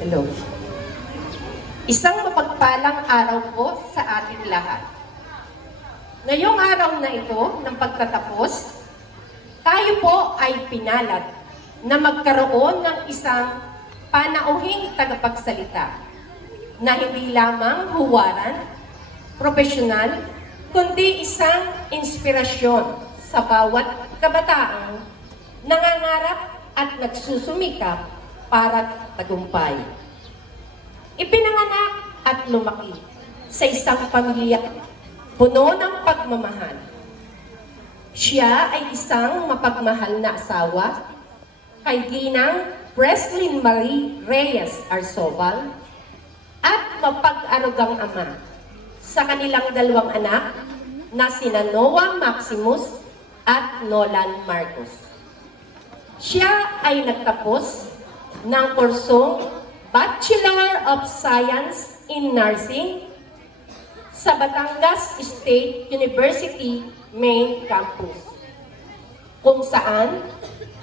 Hello. Isang mapagpalang araw po sa ating lahat. Ngayong araw na ito ng pagtatapos, tayo po ay pinalad na magkaroon ng isang panauhing tagapagsalita na hindi lamang huwaran, profesional, kundi isang inspirasyon sa bawat kabataang nangangarap at nagsusumikap para tagumpay. Ipinanganak at lumaki sa isang pamilya puno ng pagmamahal. Siya ay isang mapagmahal na asawa kay Ginang Preslyn Marie Reyes Arsobal at mapag-arugang ama sa kanilang dalawang anak na sina Noah Maximus at Nolan Marcos. Siya ay nagtapos ng kursong Bachelor of Science in Nursing sa Batangas State University Main Campus, kung saan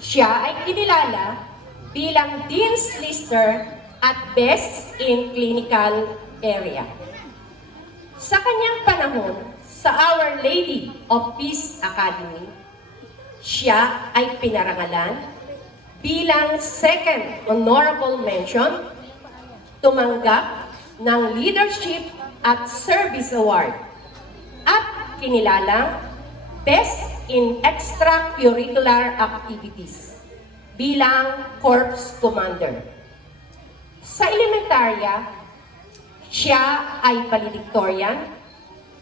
siya ay kinilala bilang Dean's Lister at Best in Clinical Area. Sa kanyang panahon sa Our Lady of Peace Academy, siya ay pinarangalan bilang second honorable mention, tumanggap ng Leadership at Service Award at kinilalang Best in Extracurricular Activities bilang Corps Commander. Sa elementarya, siya ay valedictorian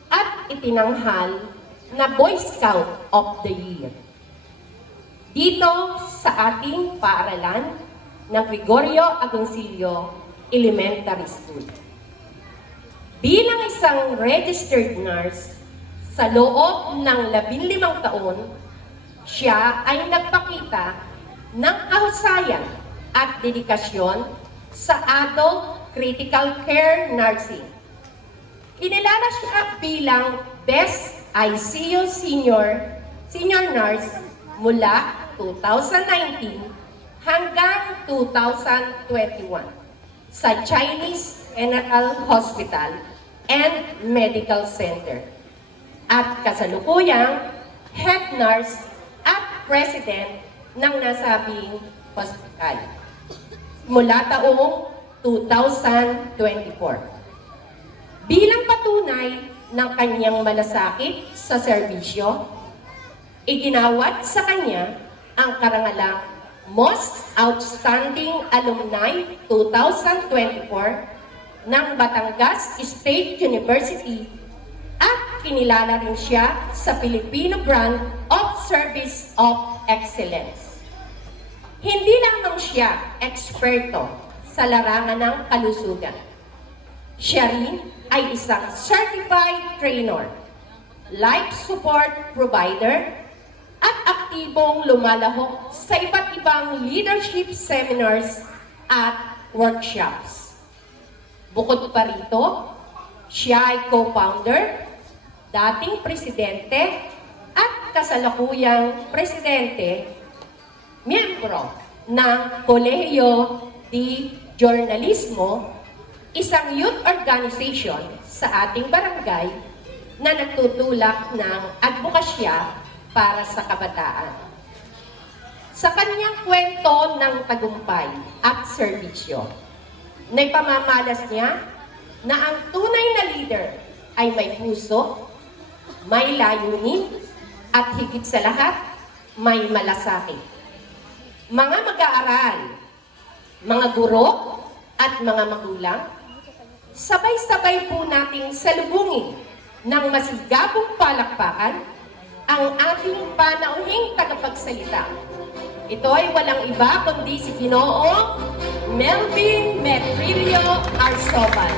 at itinanghal na Boy Scout of the Year dito sa ating paaralan ng Gregorio Agoncillo Elementary School. Bilang isang registered nurse, sa loob ng 15 taon, siya ay nagpakita ng kahusayan at dedikasyon sa adult critical care nursing. Kinilala siya bilang Best ICU Senior Nurse mula 2019 hanggang 2021 sa Chinese General Hospital and Medical Center at kasalukuyang head nurse at president ng nasabing hospital mula taong 2024. Bilang patunay ng kanyang malasakit sa serbisyo, iginawad sa kanya ang karangalang Most Outstanding Alumni 2024 ng Batangas State University at kinilala rin siya sa Filipino Brand of Service of Excellence. Hindi lamang siya eksperto sa larangan ng kalusugan. Siya rin ay isang certified trainer, life support provider, at aktibong lumalahok sa iba't ibang leadership seminars at workshops. Bukod pa rito, siya ay co-founder, dating presidente, at kasalukuyang presidente, miyembro ng Colegio de Jornalismo, isang youth organization sa ating barangay na nagtutulak ng advokasya para sa kabataan. Sa kanyang kwento ng tagumpay at serbisyo, naipamamalas niya na ang tunay na leader ay may puso, may layunin, at higit sa lahat, may malasakit. Mga mag-aaral, mga guro, at mga magulang, sabay-sabay po nating salubungin ng masigabong palakpakan ang ating panauhing tagapagsalita. Ito ay walang iba kundi si Ginoong Melvin Metrilio Arsobal.